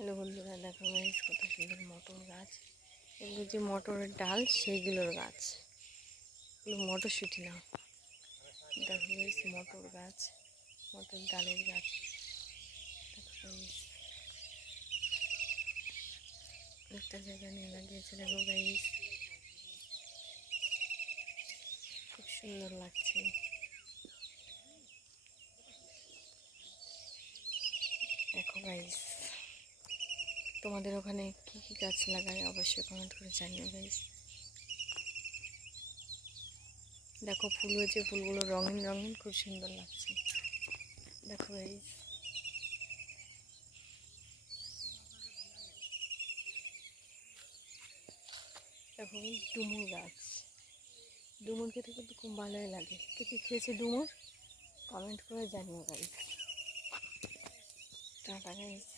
Hello বন্ধুরা, দেখো guys কত সুন্দর মটর গাছ। এগুলো যে মটরের ডাল সেইগুলোর গাছ, এগুলো মটরশুঁটি না। দেখো গাইস মটর গাছ, মটর ডালের গাছ। দেখো গাইস একটা জায়গা নিয়ে লাগিয়েছে। দেখো গাইস খুব সুন্দর লাগছে। দেখো গাইস তোমাদের ওখানে কী কী গাছ লাগায় অবশ্যই কমেন্ট করে জানিও গাইস। দেখো ফুল হয়েছে, ফুলগুলো রঙিন রঙিন, খুব সুন্দর লাগছে। দেখো গাইস দেখো গাইস ডুমুর গাছ, ডুমুর খেতে কিন্তু খুব ভালোই লাগে। কে কে খেয়েছে ডুমুর কমেন্ট করে জানিও গাইস। Tata guys.